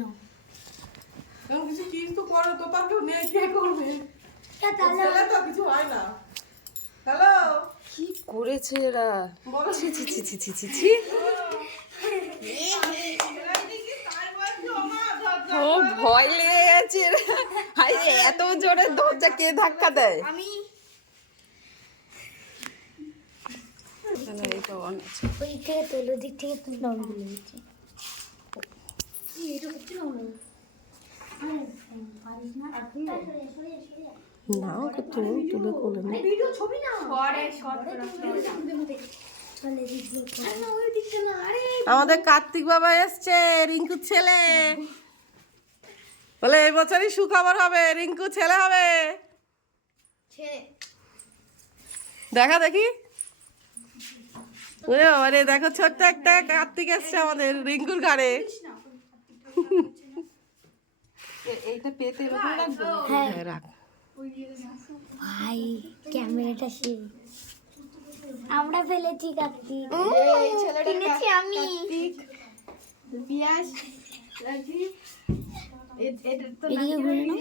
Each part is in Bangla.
না এরকম কিছু কিন্তু করো তো, তার কেউ নেই, কে করবে? ছেলে তো কিছু হয় না। হ্যালো, কি করেছে এরা? বলো। ছি ছি ছি ছি ছি ছি ছি। ও ভয় লেগে গেছে এরা। আরে এত জোরে দরজা কে ধাক্কা দেয়? আমি এইটা অন আছে। ওই থেকে তোলো, দিক থেকে তুই নরমগুলো দিচ্ছি। এটা হচ্ছে না না ওকে তুমি তুলে কোলে নে। ভিডিও ছবি না ওই দিকটা না। আরে আমাদের কার্তিক বাবা এসছে, রিঙ্কুর ছেলে। বলে এই বছরই সুখবর হবে, রিঙ্কু ছেলে হবে। ছেড়ে দেখা দেখি। আরে দেখো, ছোট্ট একটা কার্তিক এসছে আমাদের রিঙ্কুর ঘরে। এইটা পেতে এরকম রাখবো? হ্যাঁ হ্যাঁ, রাখ। ভাই ক্যামেরাটা সেই আমরা ফেলেছি কার্তিক, কিনেছি আমি। এদিকে ঘুরে নাও।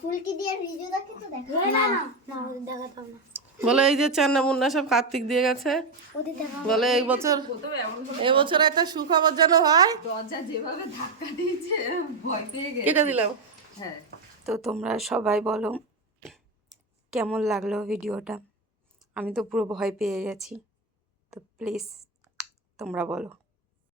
ফুলকি দিয়ে রিজু দেখে তো দেখো না না ওদের দেখাতাম না, বলে এই যে চান্না মুন্না সব কার্তিক দিয়ে গেছে। ওদের দেখা বলে এই বছর একটা সুখবর যেন হয়। দরজা যেভাবে ধাক্কা দিয়েছে ভয় পেয়ে গেছে। কেটে দিলাম। হ্যাঁ। তো তোমরা সবাই বলো কেমন লাগলো ভিডিওটা। আমি তো পুরো ভয় পেয়ে গেছি, তো প্লিজ তোমরা বলো।